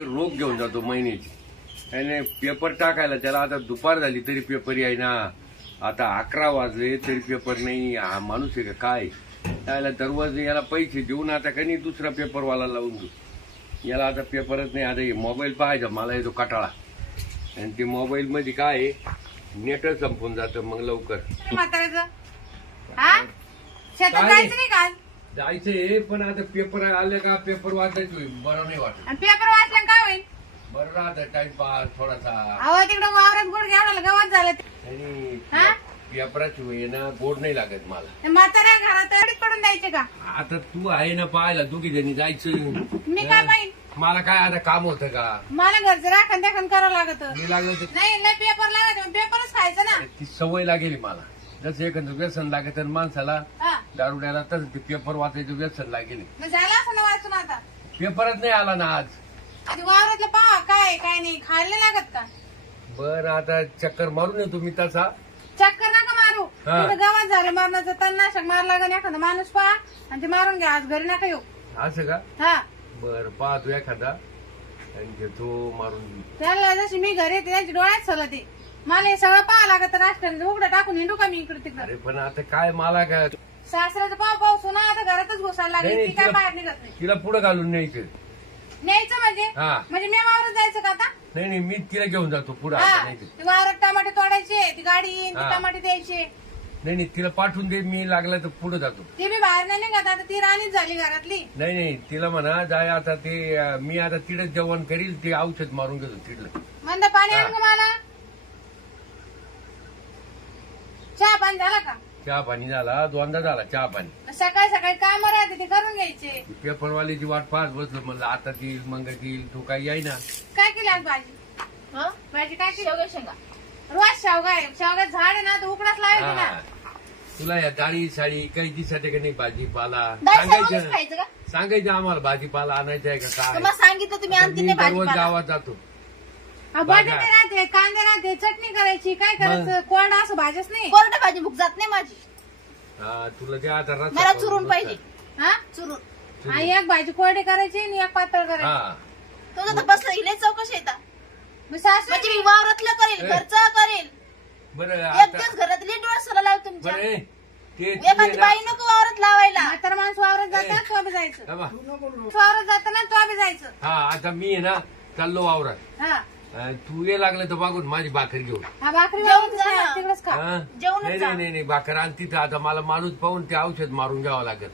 रोग घेऊन जातो महिन्याची आणि पेपर टाकायला त्याला आता दुपार झाली तरी पेपर ना आता अकरा वाजले तरी पेपर नाही. हा माणूस आहे का काय? त्याला दररोज याला पैसे देऊन आता काही नाही दुसरा पेपरवाला लावून देऊ याला आता पेपरच नाही. आता हे मोबाईल पाहायचा. मला येतो कटाळा. आणि ते मोबाईल मध्ये काय आहे? नेट संपून जातं. मग लवकर. म्हाताऱ्याचं? हा? शेतात? जायचं नाही. का आज? जायचंय पण आता पेपर आले का पेपर वाचायचं होईल. बरं नाही वाटत. आणि पेपर वाचला काय होईल? बरं राहतं टाइमपास थोडासा. अहो तिकडे वावरात गुड घ्यावं गवत झालं ते. आणि हा? पेपराची वय ना गोड नाही लागत मला. ते म्हाताऱ्या घरात अडीच पडून द्यायचे का? आता तू आहे ना पाहायला दोघी जणी जायचं. मी काय पाहिजे मला काय आता काम होतं का? मला घरचं राखण देखण करावं लागत. मी लागलं तर नाही लय पेपर लागायचं पेपरच खायचं ना. ती सवय लागेली मला. जसं एखादं व्यसन लागत आणि माणसाला हा. दारुड्याला तसं ते पेपर वाचायचं व्यसन लागेल. मग झालं असं ना वाचून आता? पेपरच नाही आला ना आज. आधी वावरातलं पहा काय काय नाही खायला लागत का? बरं आता चक्कर मारून येतो मी तसा. चक्कर नका मारू. हा. गवत झालं मरणाचं तणनाशक मार लागन एखादा माणूस पहा आणि ते मारून घ्या आज घरी नका येऊ. असं का? हा. बर पाहतो एखादा. आणि घेतो मारून त्याला जशी मी घरी येते त्यांची डोळ्यात सगळं ते मला हे सगळं पाहा लागत राष्ट्राने उघडं टाकून हिंडू का मी इकडे तिकडे? अरे पण आता काय मला काय सासऱ्याचं पाव पाव सुना आता घरातच घुसायला नाही, लागली. नाही, ती काय तिला- बाहेर निघत नाही. तिला पुढे घालून न्यायचं न्यायचं म्हणजे? हा. म्हणजे मी वावरात जायचं का आता? नाही नाही मी तिला घेऊन जातो पुढे हा. नाही ते. वावरात टमाटे तोडायचे ती गाडी येईन ती हा. टमाटे द्यायचे. नाही नाही तिला पाठवून दे मी लागला तर पुढे जातो. ती बी बाहेर नाही निघत आता ती राणीच झाली घरातली. नाही नाही तिला म्हणा जाय आता ते अं, मी आता तिडे जेवण करील ते औषध मारून घेतो तिडलं. मंद पाणी आण हा. का मला. चहा पाणी झाला का? चहा पाणी झाला दोनदा झाला चहा पाणी. सकाळी सकाळी काम राहते ते करून घ्यायचे. ती पेपरवालीची वाट पाहत बसलो म्हणलं आता ती मग ती तू काही याय ना काय केली आज भाजी? हं? भाजी काय केली? शेवगा शेंगा. रोज शेवगा आहे. शेवगा झाड आहे ना तर उकडाच लावायची हा. ना तुला या डाळी साडी काही दिसाठी का नाही भाजीपाला? सारवूनच सांगायचं खायचं का? सांगायचं आम्हाला भाजीपाला आणायचा आहे का काय? तुम्हाला सांगितलं तुम्ही आणते मी नाही दररोज भाजीपाला. गावात जातो. बटाटे राहते कांदे राहते चटणी करायची काय करायचं? कोरडा असं भाज्याच नाही? कोरडे भाजी भूक जात नाही माझी. हा, तुला आता रस्सा मला चुरून. पाहिजे. हा? चुरून. हा एक भाजी कोरडी करायची आणि एक पातळ करायची. हा तुझं तर बसलं हिले चौकशी येतात मग सासू म्हणजे मी वावरातलं करेल. घरचं करेल. बरं एक आता दिवस घरातली डोळा लाव तुमच्या. बरं ए, ते तू एखादी ये ना. बाई नको वावरात लावायला. म्हातारा माणूस वावरात जातात तो बी जायचं. वावरात जाताना तो बी जायचं. हा आता मी आहे ना चाललो वावरात. हा. अं, तू ये लागलं तर बघून माझी भाकरी घेऊन. हा भाकरी जेवून वावरात जा ना. जा, तिकडेच खा. हा? जेवणच नाही जा. नाही नाही नाही, भाकर आण तिथं. आता मला माणूस पाहून ते औषध मारून घ्यावं लागत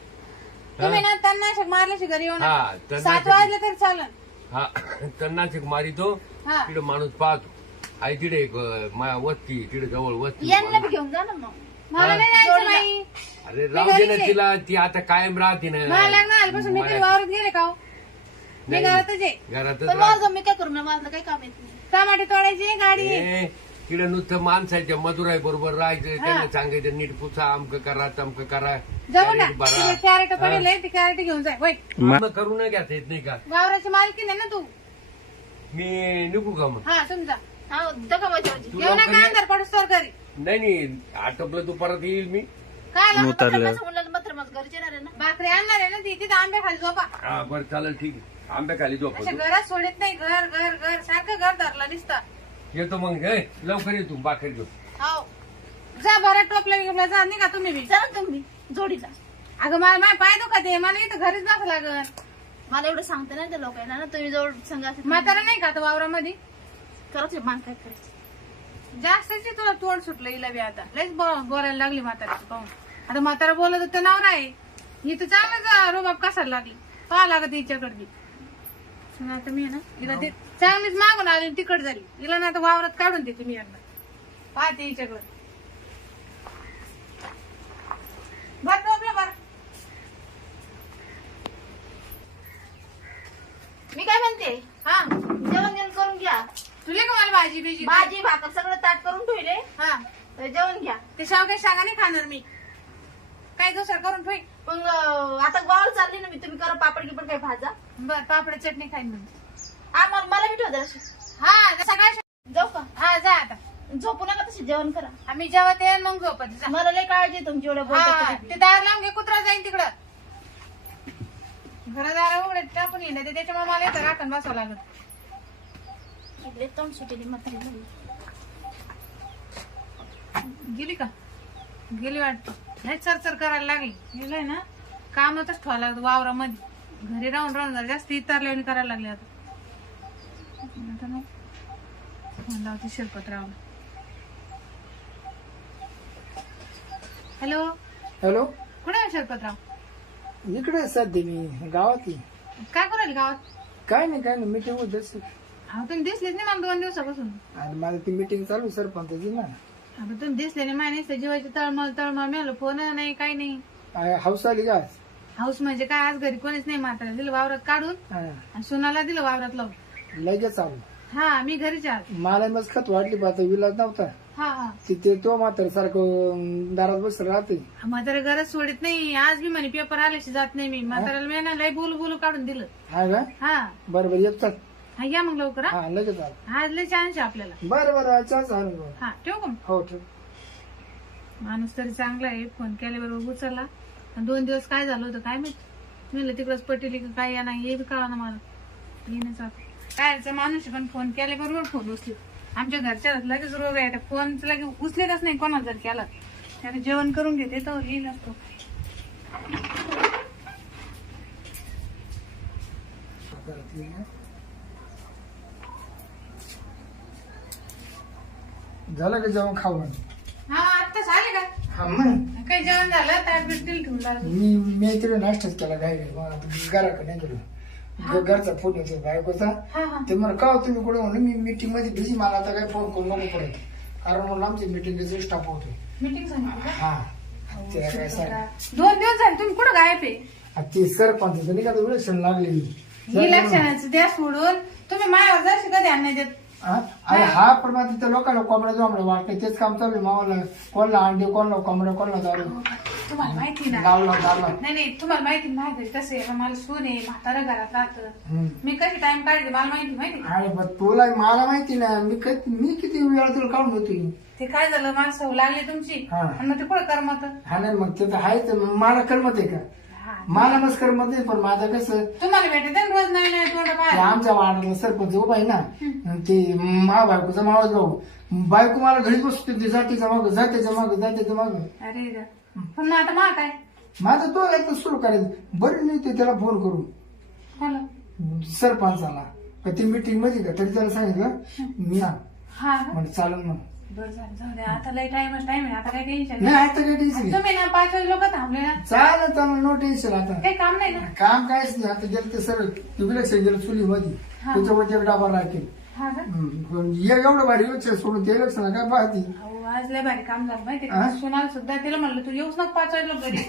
तुम्ही ना तणनाशक मारल्याशी घरी येऊ हा, नका. तणनाशक- सात वाजले तरी चालन. हा मारितो. हा. तिकडे माणूस पाहतो. आहे तिकडे एक अं, मा- वस्ती तिकडे जवळ वस्ती यांना बी घेऊन जा ना मग. मला नाही जायचं नाही अरे राहू दे ना घरीच आहे. तिला. ती आता कायम राहते ना. मला लग्न आल्यापासून मी कधी वावरात गेले का हो? मी नाही. घरातच आहे. घरातच पण राहते. मला जाऊन मी काय करू ना? माझं काही काम येत नाही. टमाटे तोडायची गाडी. ए, तिकडे नुसतं माणसाच्या मधुराई बरोबर राहायचं त्यांना सांगायचं नीट पुसा अमक करा तमक करा. जाऊ ना कॅरेट पडेल आहे, ती कॅरेट घेऊन जाय वय मग करू न घेता येत नाही का? वावराची मालकी नाही ना तू. मी निघू का मग? हा तुमचा हा दका माझ्या माझी तू येऊ लवकर नका ये. अंधार पडूस तर घरी. नाही नाही आटोपलं तू परत येईल मी. काय म्हणलं मात्र घरचे येणार आहे ना. भाकरी आणणार आहे ना ती तिथे आंबे खाली झोपा. हा बरं चालेल ठीक आहे. आंब्या खाली झोप अशा घरात सोडत नाही घर घर घर सारखं घर धरलं नुसतं. येतो मग ए, लवकर ये तू भाकर घेऊ हो. जा बरं टोपला गिपला जा निघा तुम्ही बी. चला तुम्ही जोडीला अगं मला माझे पाय दुखत आहे मला इथं घरीच बस लागत मला एवढं सांगते ना त्या लोकांना ना तुम्ही जवळ संघ म्हातारा नाही का आता वावरामध्ये? करत मान काय करायचं जास्तची तुला तोंड सुटलं हिला बी आता. लयच बो- बोलायला लागली म्हाताऱ्याची पाहून. आता म्हातारा बोलत होतं नवरा आहे. ही तर चांगलंच रोबाब कसायला लागली? पाहा लागत हिच्याकडे बी. आता मी आहे ना हिला ते चांगलीच मागून आली आणि तिकड झाली. हिला ना आता वावरात काढून देते मी यांना. पाहते हिच्याकडे. बर टोपलं बरं. मी काय म्हणते? हा. जेवण जेवण करून घ्या. तुले का मला भाजी बिजी? भाजी भाकर सगळं ताट करून ठेवले. हा. तर जेवण घ्या. ते शाव शागा नाही खाणार मी. काय दुसरं करून ठेव? मग आता वावर चालली ना मी तुम्ही करा पापड गिपड काही भाजा. बर पापड चटणी खाईन मी. आम्हाला मला जराशी. हा सगळ्या जाऊ का? हा जा आता. झोपू नका तशी जेवण करा. आम्ही जेव्हा ते मग झोपत जा. मला लय काळजी आहे तुमची एवढं हा, ते दार लावून घे कुत्रा जाईन तिकडं. घरादारा उघडे टाकून येईल ते त्याच्यामुळे मला इथं राखण बसावं लागत तोंड सुटेली म्हातारी गेली का? गेली वाटतं. लय चरचर करायला लागली. गेलंय ना कामातच ठेवायला लागतं वावरामध्ये. घरी राहून राहून जरा जास्त इतरल्याने करायला लागले आता. लावते शिरपतरावला. हॅलो? हॅलो? कुठे आहे शिरपतराव? इकडे सध्या मी गावात आहे. काय करायला गावात? काय नाही काय नाही मीटिंग होत असेल अहो तुम्ही दिसलेच नाही मला दोन दिवसापासून. आणि मला ती मीटिंग चालू आहे सरपंचाची ना. अहो तुम्ही दिसले नाही नाही जीवाची तळमळ तळमळ मिळालं फोन नाही काही नाही. आ, हाऊस आली का आज? हाऊस म्हणजे काय आज घरी कोणीच नाही म्हातारा दिलं वावरात काढून हा, आणि सोनाला दिलं वावरात लावून. लगेच आलो. हा मी घरीच आज. मला मग खत वाटली पाहता विलाज नव्हता. हा हा. तिथे तो मात्र सारखं अं, दारात बस राहते. म्हातारा गरज सोडित नाही. आज मी म्हणे पेपर आल्याशी जात नाही मी. म्हाताऱ्याला मी ना लय बोलू बोलू काढून दिलं. हा का? हा. बरं बरं येतात हा या मग लवकर हा. हा लगेच आलो. आज लय आपल्याला. बरं बरं. हा ठेवू का मग? हो ठेव. माणूस तरी चांगला आहे फोन केल्याबरोबर उचलला. आणि दोन दिवस काय झालं होतं काय माहीत? म्हणलं तिकडच पटेली का काय या नाही हे बी कळा ना मला. येणंच आता. कायचं माणूस आहे, पण फोन केल्याबरोबर फोन उचली आमच्या घरच्या लगेच रोग आहे फोन लगेच उचलेलच नाही कोणाला जर केला. त्याला जेवण करून घेते तर येईल असतो. झालं का जेवण खाऊन? हा आले का? हा मग. काही जेवण झालं ताट मी मी तिकडे नाश्ताच केला काय घराकडे नाही गेलो? घरचा फोन येतो बायकोचा. हा हा. ते मला का तुम्ही कुठे? म्हणून मी मीटिंगमध्ये बिझी मला आता काय फोन करू नको पडत. कारण म्हणून आमची मीटिंग स्टाफ होतो. मीटिंग का? हा. ते काय सांग? दोन दिवस झाले तुम्ही कुठं गायब आहे? ते सरपंच नाही का विलक्षण लागली इलेक्शनाचं द्या सोडून. तुम्ही मायावर जशी कधी आणण्यात देत हा? अरे हा पण मग तिथं लोकांना कोंबड्या जोंबड्या वाटते तेच काम चालू आहे मावाला कोणला अंडे कोणला कोंबड्या कोणला दारू तुम्हाला माहिती ना? गावला नाही नाही तुम्हाला माहिती नाही घरी कसं आहे मला सून आहे म्हातारा घरात राहतं. हम्म. मी कधी टाइम काढते मला माहिती माहिती अरे पण तुला मला माहिती नाही मी क- मी किती वेळा तुला काढून होती? ते काय झालं मला लागली तुमची. हा. आणि मग ते कुठं करमत. हा नाही मग ते तर आहे तर मला करमत आहे का? मला करमत नाही पण माझं कसं तुम्हाला भेटत आहे ना रोज नाही नाही तोंड ते बाहेर आमच्या वार्डाला सरपंच उभा आहे ना ते मा बायकोचा मावस भाऊ. बायको मला घरी बसतो ते जातीच्या माग जात्याच्या माग जात्याच्या माग. अरे रे. पण मग आता मा काय? माझं तो एकदा सुरू करायचं बरं नाही ते त्याला फोन करू. हॅलो सरपंचाला. का ती मीटिंगमध्ये का? तरी त्याला सांगितलं मी हा. का? म्हणजे चालेल मग बरं झालं जाऊ द्या आता लय टाइमच टाइम आहे आता काही टेन्शन नाही आता काही टेन्शन नाही तुम्ही ना पाच वाजे लोक थांबले ना. चालेल चालेल नो टेन्शन आता. काही काम नाही ना? काम कायच नाही आता गेलं ते सर विलक्षण गेलं चुली मध्ये. एक डाबा राखेल. हा का? हम्म. पण हे एवढं भारी सोडून ते इलेक्शन काय पाहती. अहो, आज लय भारी काम झालं माहिती हा? का सोनाला सुद्धा तिला म्हणलं तू येऊच नको पाच वाजलो घरी.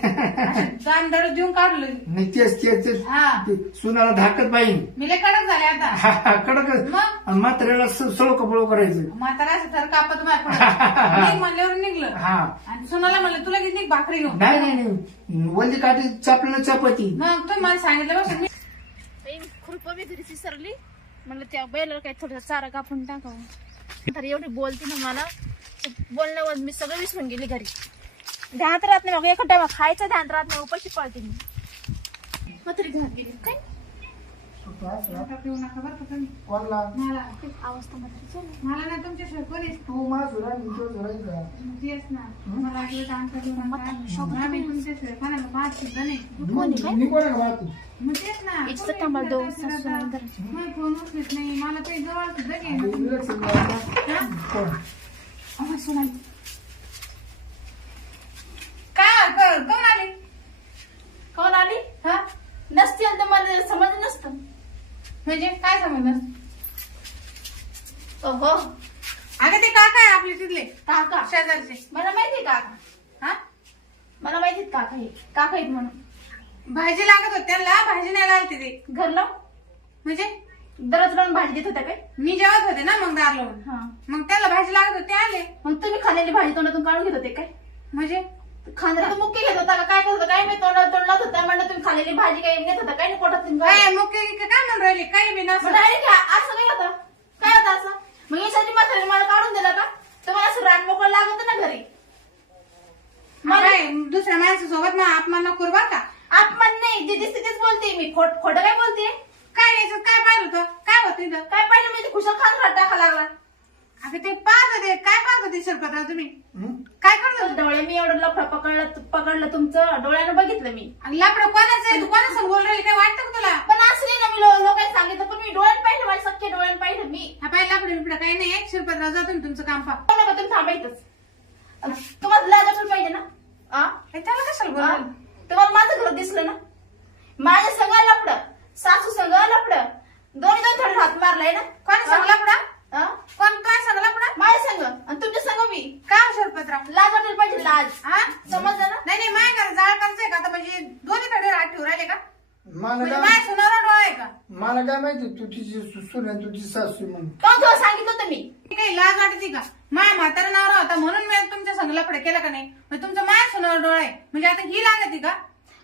दर देऊन काढलं. नाही तेच तेच तेच. हा. ते सुनाला धाकत पाहिजे मी लय कडक झाले आता. कडक. मग? म्हाताऱ्याला सळो कपडो करायचं. म्हातारा असं तर कापत माझ्या निघ म्हणल्यावर निघलं. हा. आणि सोनाला म्हणलं तुला किती भाकरी घेऊन नाही नाही नाही. वल्ली काठी चापलं चपाती. मग तुम्ही मला सांगितलं बस मी खुरपं मी घरीच विसरली. म्हणलं त्या बैलाला काही थोडासा चारा कापून टाकावं. तर एवढी बोलते ना मला. बोलण्यावर मी सगळं विसरून गेली घरी. ध्यानात राहत नाही मग एका टायमा खायचं ध्यान राहत नाही उपाशी पळते मी. मग तरी घरात गेली. काय? कोणला? मला तर मात्र झाला. मला ना तुमच्याशिवाय कोणीच तू माझ सुरा मी तो सुरायचं का? तेच ना. मला तर आम्ही तुमच्याशिवाय कोणाला सुद्धा नाही कोणी? काय? मी कोणा बात मग तेच ना. इथं तुम्ही थांबा, दोन फिरता, सासू फिरता. नंतर. मग फोन उचलत नाही. मला काही जवळ सुद्धा घे आवाज सोनाली काय क- कोण आले? कोण आली? हा? नसती तर मला समज नसतं. म्हणजे काय समजलं ओहो. अगं ते काका आहे आपले तिथले. काका? शेजारचे. मला माहिती काका. हा? मला माहिती काका हे. काका आहेत म्हणून. भाजी लागत होती त्याला भाजी न्यायला आलते ते घर लाव म्हणजे? दररोज राहून भाजी देत होत्या काय? मी जेवत होते ना मग दार लावून. हा. मग त्याला भाजी लागत होती ते आले. मग तुम्ही खाल्लेली भाजी तोंडातून काढून घेत होते काय? म्हणजे? खांद्याला मुक्की घेत होता का? काय करत होता? काय मी तोंडात तोंडात होता? म्हणलं तुम्ही खाल्लेली भाजी काय नेत होता काय? नाही पोटात तुम्ही घालत? काय मुख्य काय म्हणून राहिली? काही नसं direct असं काय होतं? काय होतं असं? मग यासाठी म्हातारे मला काढून दिलं का? तुम्हाला असं रान मोकळं लागत ना घरी. मला दुसऱ्या माणसासोबत मग अपमान नको करू बरं का? अपमान नाही जे दिसते तेच बोलते मी. खोट खोटं काय बोलते काय याच्यात काय पाहिलं होतं काय होत इथं काय पाहिलं मी ते खुशाल खान खात टाका लागला अगं ते पाहत होते काय होते शिरपतराव तुम्ही? हं? काय करत होते डोळे मी एवढं लफडा पकडलं पकडलं तुमचं डोळ्यानं बघितलं मी. आणि लाकडं कोणाचं आहे? तू कोणासंग बोल राहिली? काय वाटतं का तुला? पण असली ना मी लो- लोकांनी सांगितलं पण मी डोळ्यानं पाहिलं माझ्या सख्या डोळ्यानं पाहिलं मी. हा पाहिजे लाकडं बिकडं काही नाही. शिरपतराव जा तुम्ही तुमचं काम पहा. नका तुम्ही थांबायचंच. तुम्हाला लाज वाटलं पाहिजे ना? आ? हे त्याला कशाला आ? बोलायला तुम्हाला माझं घर दिसलं ना? माझ्या संग लपड सासू संग लपड दोन्ही दोन थोडे हात मारलाय ना? कोणी सांग लाकडा? कोण काय सांग लाकडा माझ्या संग. आणि तुमच्या संग मी. काय शिरपतराव? लाज वाटेल पाहिजे. लाज. हा? समजलं ना? नाही नाही माय घर जाळ करायचंय का? आता म्हणजे दोन्ही कडे हात ठेवून राहिले का? मला म्हणजे काय माय सुनारा डोळा आहे का? मला काय माहिती? तू तिची सुसून आहे तुझी सासू म्हणून. का तुला सांगितलं होतं मी. ती काही लाज वाटते का? माय म्हातारा नवरा होता म्हणून मी तुमच्या संग लफडे केलं का नाही? मग तुमचं माय सुनारा डोळा आहे. म्हणजे आता ही लागते का?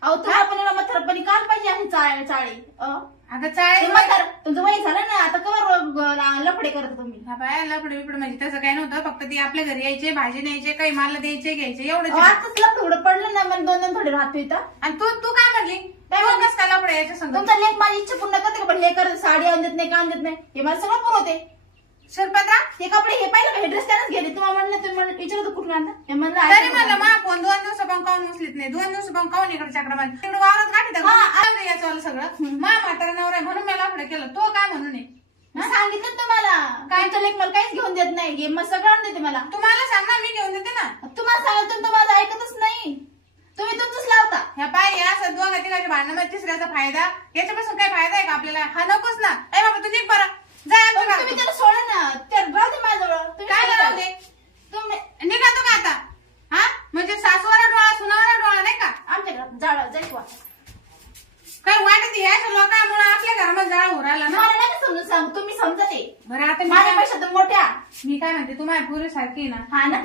अहो तुम्हाला पण एवढा म्हातारपणी काल पाहिजे आहे चाळी चाळी. अ? अगं म्हातार तुमचं वय झालं ना आता कवर लफडे करत तुम्ही. हा बाय लफडे बिपडे म्हणजे तसं काही नव्हतं फक्त ती आपल्या घरी यायचे भाजी न्यायचे काही मला द्यायचे घ्यायचे आहे. आताच लफड पडलं ना मला दोन दोन थोडे राहतो इथं. आणि तू तू काय म्हणली? काय म्हणली? कस काय लफडे यायच्या संग तुमचा लेख माझी इच्छा पूर्ण करते का? पण हे करत साडी आणून देत नाही काम देत नाही? हे मला सगळं पुरवते. शिरपतराव ते कपडे हे पाहिलं का? हे ड्रेस त्यानंच गेले तुम्हाला म्हणलं तुम्ही म्हणलं विचारत कुठून आणलं? हे म्हणलं तरी म्हणलं मा फोन दोन दिवस पण काऊन उचलीत नाही? दोन दिवस पण काऊन इकडे चक्रमान तिकडे वावरात गाठी हा, टाकून याचं सगळं. मा म्हातारा नवरा आहे म्हणून मी लफडे केलं. तो काय म्हणून आहे? सांगितलं ना तुम्हाला. काय? लेख मला काहीच घेऊन देत नाही. हे मग सगळं आणून देते मला. तू मला सांग ना मी घेऊन देते ना. तुम्हाला सांगितलं तुम्ही तर माझं ऐकतच नाही. तुम्ही तुमचंच लावता. ह्या पाय या असं दोघा तिघाच्या भांडणामध्ये तिसऱ्याचा फायदा. याच्यापासून काय फायदा आहे का आपल्याला? हा नकोच ना. ए बाबा तू निघ बरं. तुम्ही. त्याला सोडा ना. त्याला राहू दे माझ्याजवळ. तुम्ही काय दे? तुम्ही निघा तू का आता? हा? म्हणजे सासूवारा डोळा सुनावारा डोळा नाही का? आमच्या घरात जाळ जाईल वा. काय वाटत याच्या लोकांमुळे आपल्या घरामध्ये जाळ उरायला ना? मला नाही समजून सांग तुम्ही समजा ते बरं आता मी माझ्या काय- मोठ्या. मी काय म्हणते तू माझ्या पुरी सारखी ना? हा ना?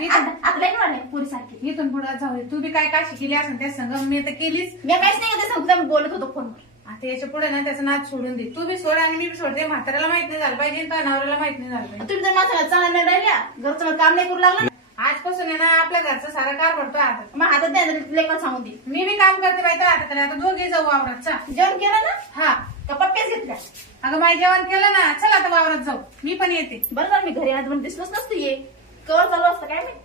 पुरी सारखी इथून पुढे जाऊ दे. तू बी काय काय शिकली असेल त्या संग मी तर केलीच. मी काहीच नाही ते मी बोलत होतो फोनवर. आता याच्यापुढे ना त्याचं नाच सोडून दे. तू बी सोड आणि मी बी सोडते म्हाताऱ्याला माहीत नाही झालं पाहिजे तर नवऱ्याला माहीत नाही झालं पाहिजे. तुम्ही जर माझ्या चांगल्या नाही राहिल्या. घरचं काम नाही करू लागलं. ना, आजपासून आहे ना आपल्या घरचं सारा कार पडतोय आता. मग हातात द्या लेकर सांगून दे. मी बी काम करते बाई तर आता त्याला. आता दोघे जाऊ वावरात. चल. जेवण केलं ना? हा. का पप्प्याच घेतल्या? अगं माय जेवण केलं ना. चल आता वावरात जाऊ. मी पण येते. बरं मी घरी आज पण दिसलोच नसतो ये. कवर चालू असतं काय मी